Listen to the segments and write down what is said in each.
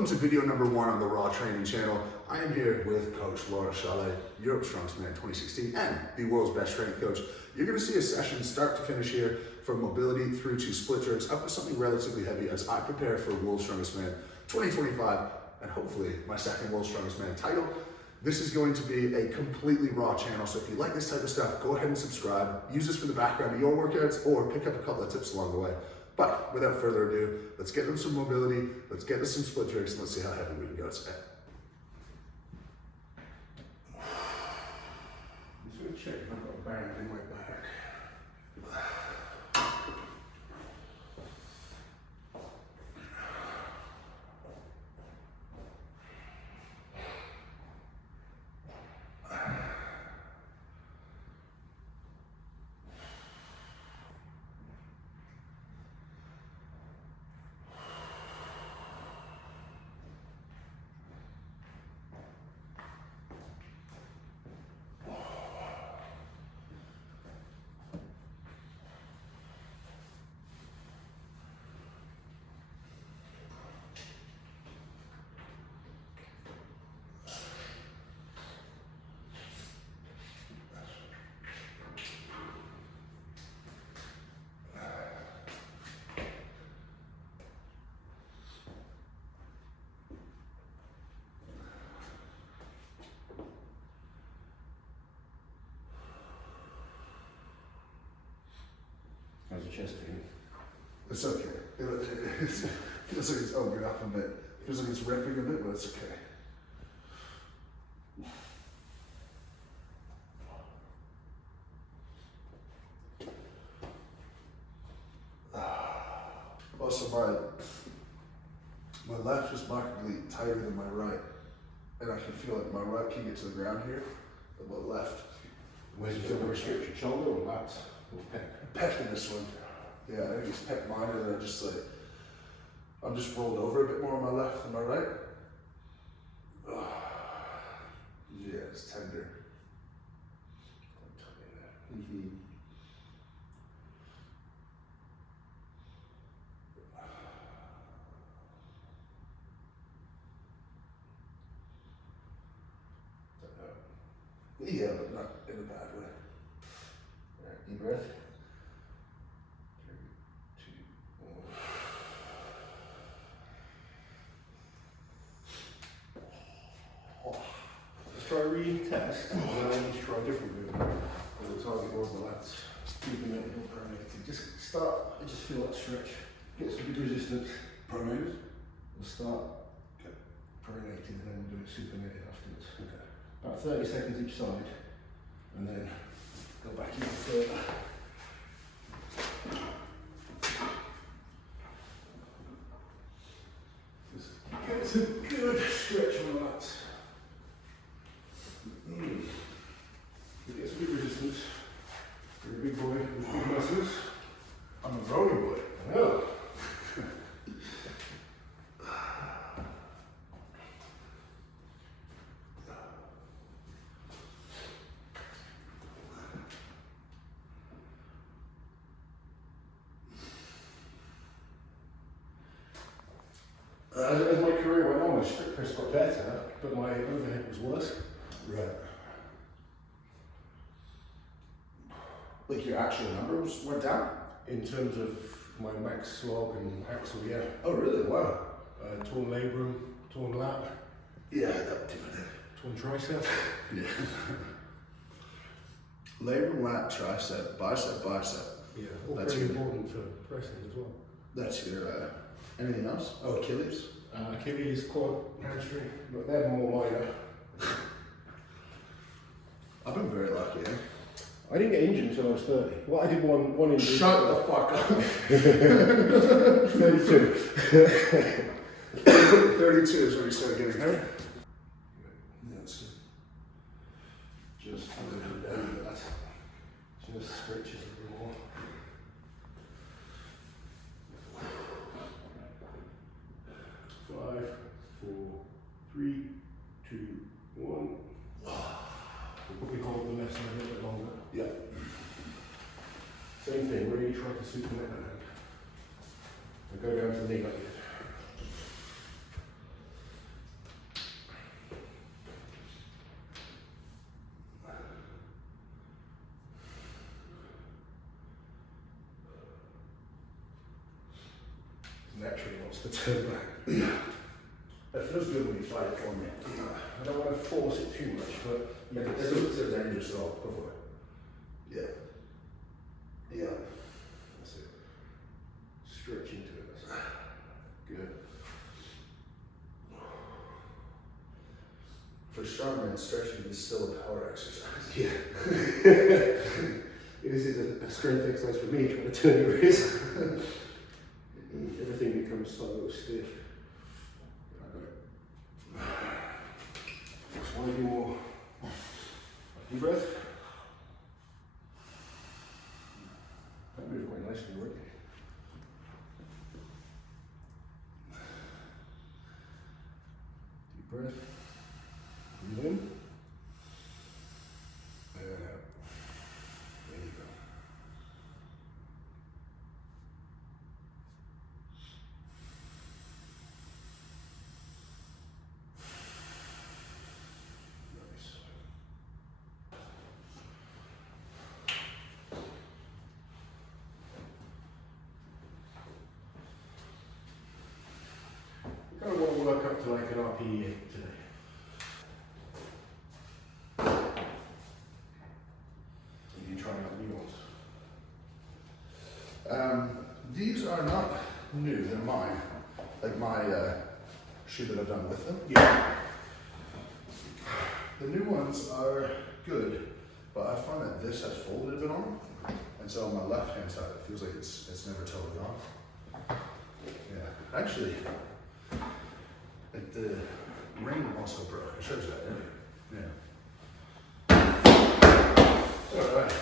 Welcome to video number 1 on the Raw Training channel. I am here with Coach Laura Chalet, Europe's Strongest Man 2016 and the world's best strength coach. You're going to see a session start to finish here from mobility through to split jerks up to something relatively heavy as I prepare for World's Strongest Man 2025 and hopefully my second World's Strongest Man title. This is going to be a completely raw channel, so if you like this type of stuff, go ahead and subscribe. Use this for the background of your workouts or pick up a couple of tips along the way. But without further ado, let's get into some mobility, let's get into some split jerks, and let's see how heavy we can go today. I'm just going to check if I've got a band in my back. How's your chest feeling? It's okay. It feels like it's opening up a bit. It feels like it's ripping a bit, but it's okay. Also, my left is markedly tighter than my right, and I can feel like my right can get to the ground here, but my left. Where's you feel the restriction? Shoulder or lats or pec? Pec in this one. Yeah, I think it's pec minor that I'm just rolled over a bit more on my left than my right. Yeah, it's tender. Mm-hmm. Yeah, but not in a bad way. Alright, deep breath. 3, 2, 1. Let's try a retest, and then I need to try a different movement. The target was the lats. Keeping it pronated. Just start, I just feel that stretch. Get some good resistance. Pronated? We'll start pronated and then we'll do it supinated afterwards. Okay. About 30 seconds each side, and then go back even further. Just get some good stretch on the lats. Get some good resistance. You're a big boy with big muscles. I'm a growing boy. I know. As my career went on, my strict press got better, but my overhead was worse. Right. Like your actual numbers went down? In terms of my max log and axle, yeah. Oh really? Wow. Torn labrum, torn lat, Yeah, that would do it. torn tricep. Yeah. Labrum, lat, tricep, bicep. Yeah, all That's pretty good. important for pressing as well. That's your, anything else? Oh, Achilles? Achilles, quad, hamstring, but they're more minor. I've been very lucky, eh? I didn't get injured until I was 30. Well, I did one injury. Shut the fuck up. 32. 32 is when you started getting hurt? Yeah, that's good. Just a little bit down to that. Just stretches a little more. Five, 4, 3, 2, 1. We'll probably hold the left side a little bit longer. Yeah. Same thing, really try to supinate that hand. And go down to the knee like you did. actually wants to turn back. It feels good when you fight it for me. I don't want to force it too much, but you can It's see so dangerous at all. Go for it. Yeah. Yeah. that's it. Stretch into it. That's it. Good. For strongman, stretching is still a power exercise. Yeah. This is a strength exercise for me, trying to turn your wrist. Everything becomes so stiff. Just want to do more. Deep breath. That moved quite nicely, right? Deep breath. Breathe in. And out. There you go. Nice. I kind of want to work up to like an RPE today. Are you trying out new ones? These are not new, they're mine. Like my shoe that I've done with them. Yeah. The new ones are good, but I find that this has folded a bit on them. And so on my left hand side, it feels like it's never totally on. Yeah, actually, like the ring also broke. I showed you that earlier. Yeah. All right.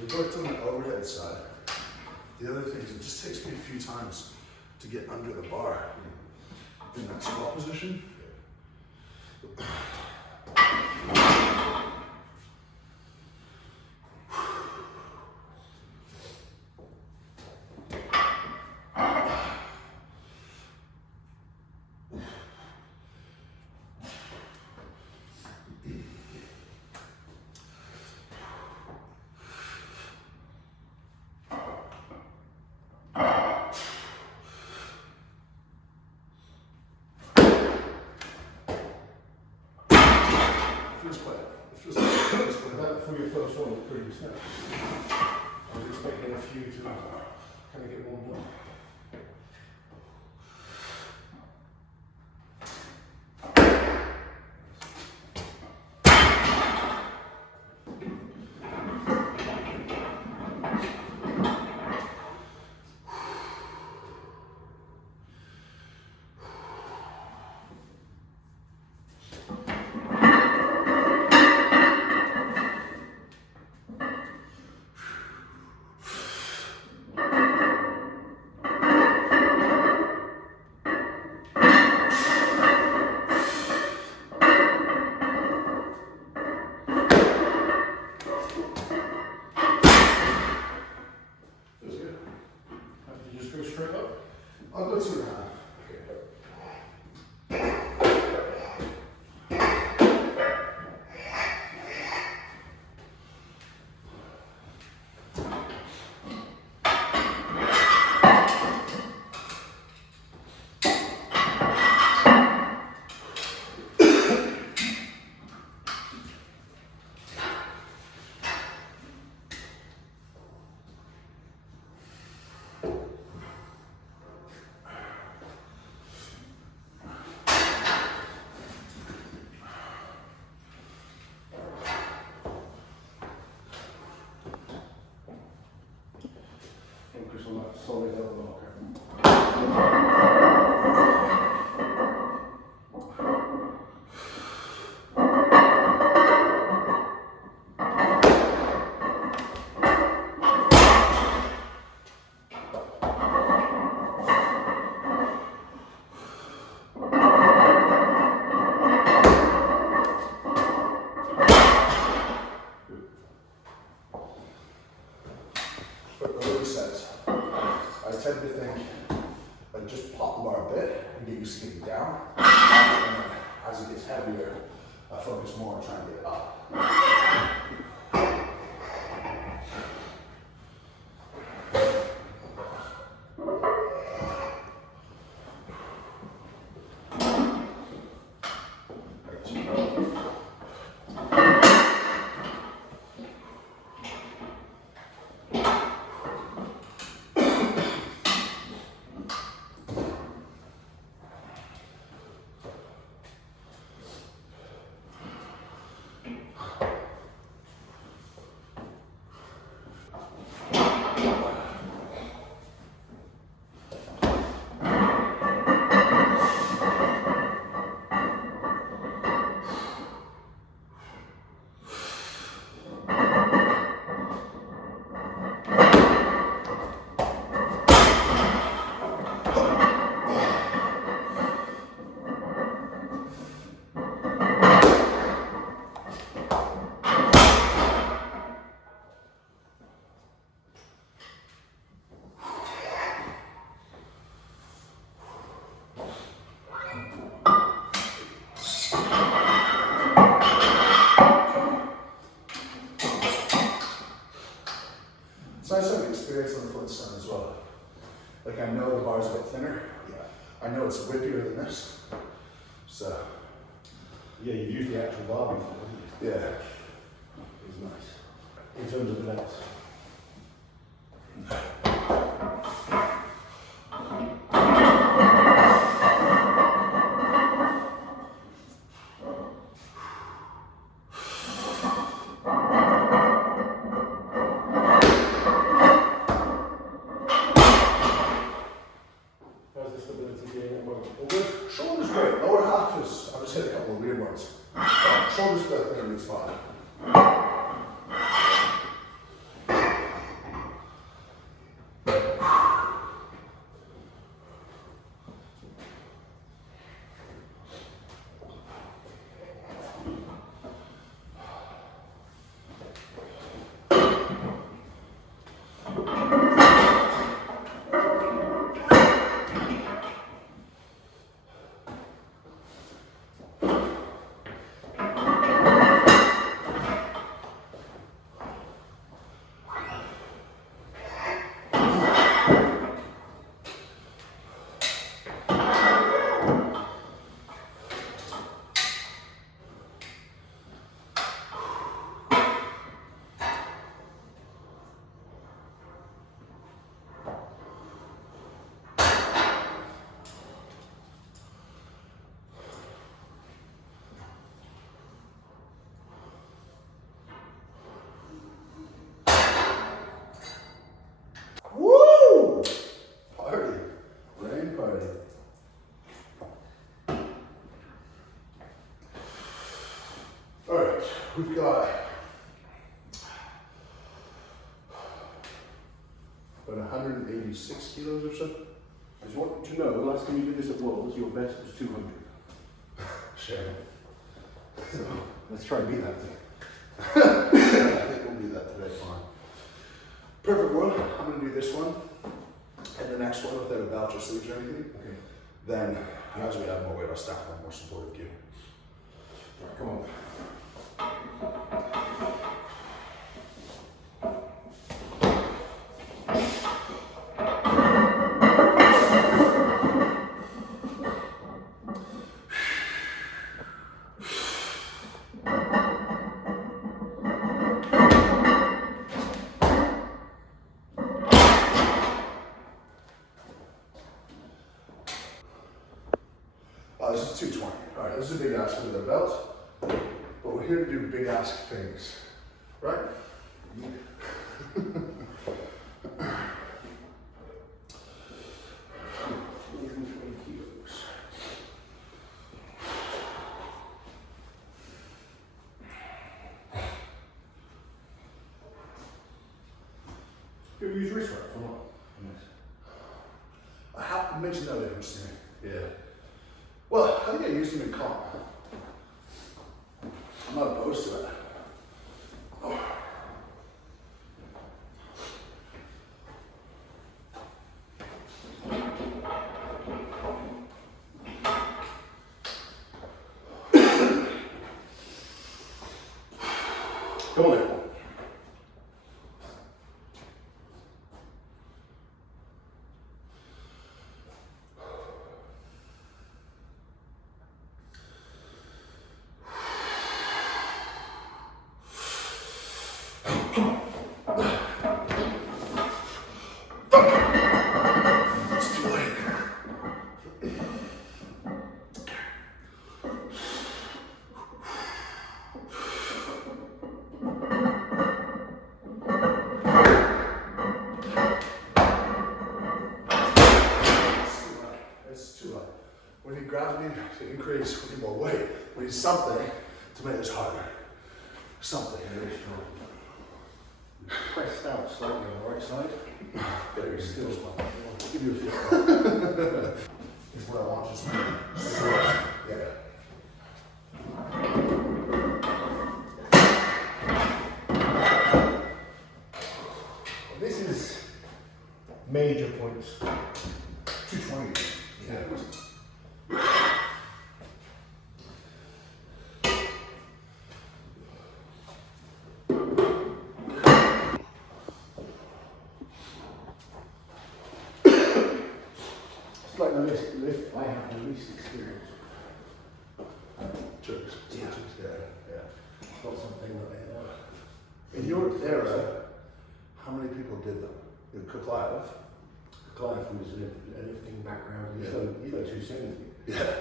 We've worked on the overhead side. The other thing is it just takes me a few times to get under the bar in that squat position. That for your first one was pretty good. I was expecting a few to kind of get warmed up. I'll go 2.5. Focus on that solid elbow. used to getting down. And then as it gets heavier, I focus more on trying to get up. So I have some experience on the foot stand as well. Like I know the bar's a bit thinner. Yeah. I know it's whippier than this. So. Yeah, you've used the actual bar before, haven't you? Yeah. It's nice. In terms of the legs. How's the stability being at the moment? All good? Shoulders great. Lower half is, I've just hit a couple of weird ones. Shoulders feel clearly spot. Woo! Party. Rain party. Alright, we've got about 186 kilos or so. I just want to know, the last time you did this at Worlds, your best was 200. Share. So, let's try and beat that thing. I think we'll do that today, fine. Perfect one. I'm going to do this one and the next one without a belt or sleeves or anything. Okay. Then, as we add more weight, I'll stack on more supportive gear. Right, come on. This is 220. All right, this is a big ask with a belt, but we're here to do big ask things, right? Do you use wrist wraps or not? Yes. I have to mention that difference to me. Yeah. Well, I think I used them in comp. I'm not opposed to it. Oh. Come on then. It's too late. It's too light. We need gravity to increase. We need more weight. We need something to make this harder. Something. Very strong. Pressed out slightly on the right side. Very still. I'll give you a fist bump. Is what I want. Just yeah. This is major points. 220. Yeah. It's like the lift I have the least experience. Jerks. Yeah. Yeah. It's not something that I In your era, how many people did them? In Clive? Clive was a lifting background. He's done 270. Yeah.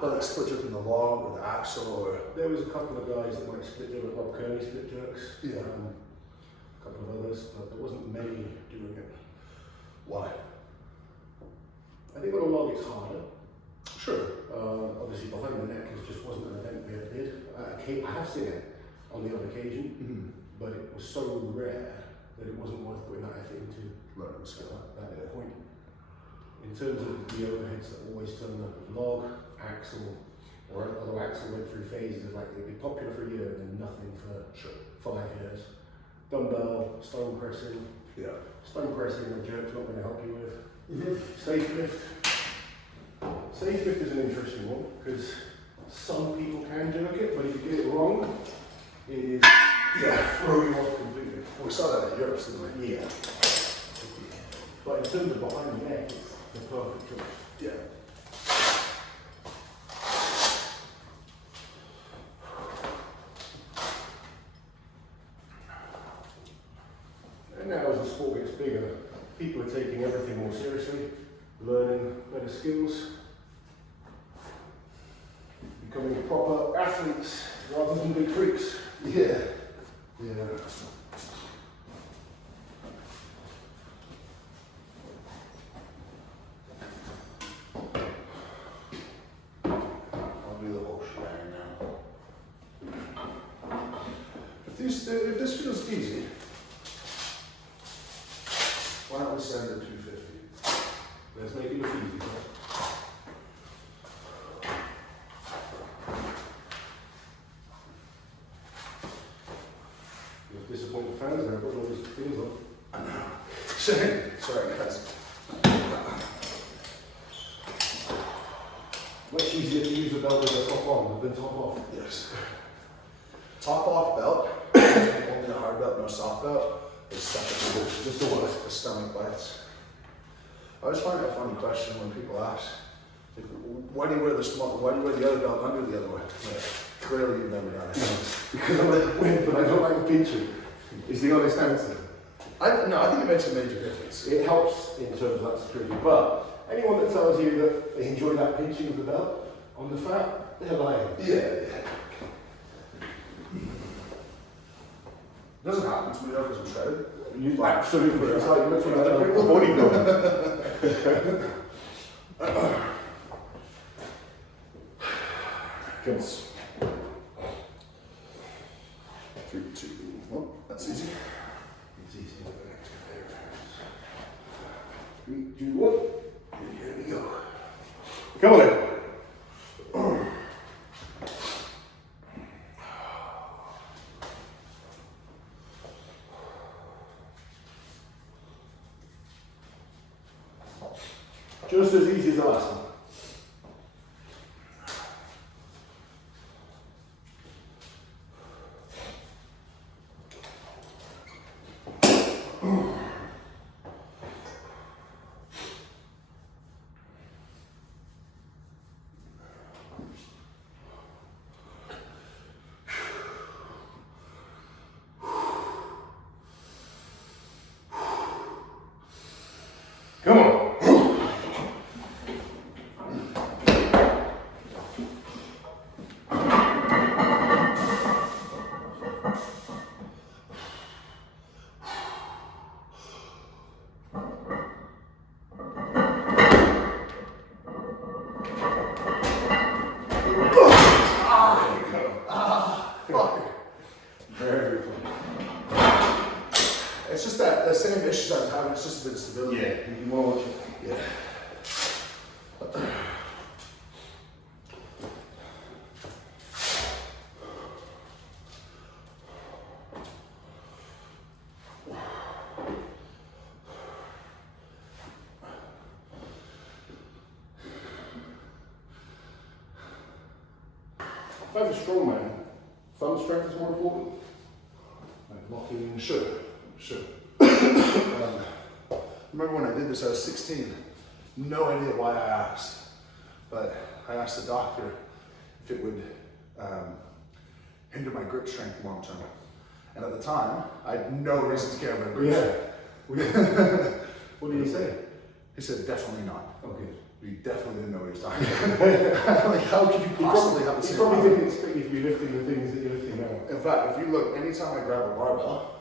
Well, like split jerk in the log or the axle or. There was a couple of guys that might split jerk, Rob Kearney split jerks. Yeah. A couple of others, but there wasn't many doing it. Why? I think on a log it's harder. Sure. Obviously behind the neck just wasn't an event we ever did. I have seen it on the odd occasion, but it was so rare that it wasn't worth putting that effort into Learning the skill. that point. In terms of the overheads that always turn up with log, axle, or although axle went through phases of like it'd be popular for a year and then nothing for 5 years. Dumbbell, stone pressing. Yeah. Stone pressing and jerk's not going to help you with. Safe lift. Safe lift is an interesting one because some people can jerk it, but if you get it wrong, it is throw you off completely. Well, we saw that at Europe, didn't we? Yeah. But in terms of behind the neck, it's the perfect choice. Yeah. And now as the sport gets bigger, people are taking everything more seriously, learning better skills, becoming proper athletes rather than big freaks. Yeah. Yeah. I'll do the whole shebang now. If this feels easy, why don't we send it 250? Let's make it look easy, right? You'll disappoint the fans there, I've got all these things on. I know. Sorry, guys. Much easier to use a belt with a top on than top off. Yes. Top off belt, only a hard belt, no soft belt, is stuff in Just the worst. the stomach bites. I always find it a funny question when people ask, like, why do you wear the other belt under the other one? Yeah. Clearly you've never done it. Because I like to win, but I don't like pinching, is the honest answer. No, I think it makes a major difference. It helps in terms of that security, but anyone that tells you that they enjoy that pinching of the belt on the fat, they're lying. Yeah. Doesn't happen to me though because I'm shredded. You absolutely. It's like looking at a bodybuilder. Come on. 3, 2, 1. That's easy. It's easy. 3, 2, 1. Here we go. Come on in. Just as easy as the last one. just a bit of stability. Yeah, you want to watch it. Yeah. 'If I was a strongman, thumb strength is more important. Like locking. Sure. Remember when I did this, I was 16. No idea why I asked, but I asked the doctor if it would hinder my grip strength long term. And at the time, I had no reason to care about grip strength. What did he say? He said, definitely not. Okay. He definitely didn't know what he was talking about. Like, how could you possibly have the He same probably problem? didn't expect you to be lifting the things that you're lifting now. In fact, if you look, anytime I grab a barbell,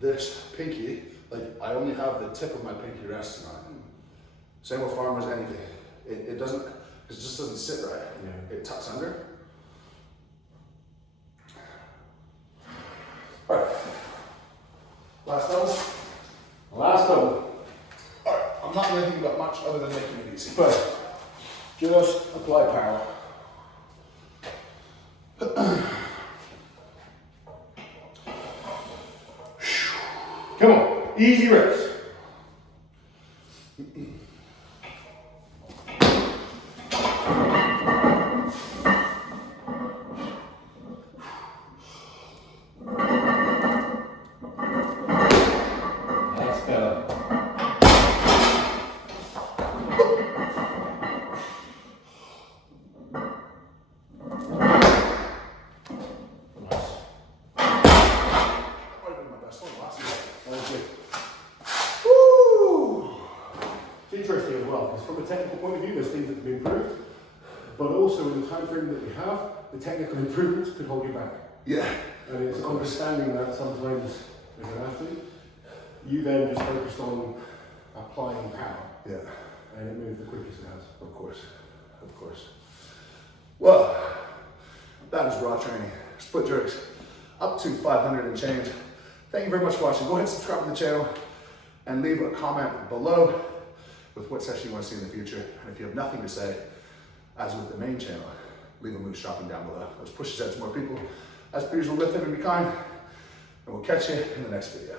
this pinky, like I only have the tip of my pinky resting on it. Same with farmers, anything. It doesn't, it just doesn't sit right. Yeah. It tucks under. All right. Last one. Last one. All right. I'm not going to think about much other than making it easy. But just apply power. Come on, easy reps. That's better. That might have been my best one last year. Okay. Woo! It's interesting as well, because from a technical point of view, there's things that can be improved, but also in the time frame that we have, the technical improvements could hold you back. Yeah. And it's understanding that sometimes as an athlete, you then just focused on applying power, Yeah. and it moved the quickest it has. Of course. Of course. Well, that is raw training. Split jerks. Up to 500 and change. Thank you very much for watching. Go ahead and subscribe to the channel and leave a comment below with what session you want to see in the future. And if you have nothing to say, as with the main channel, leave a moose shopping down below. Let's push this out to more people. As per usual, lift and be kind. And we'll catch you in the next video.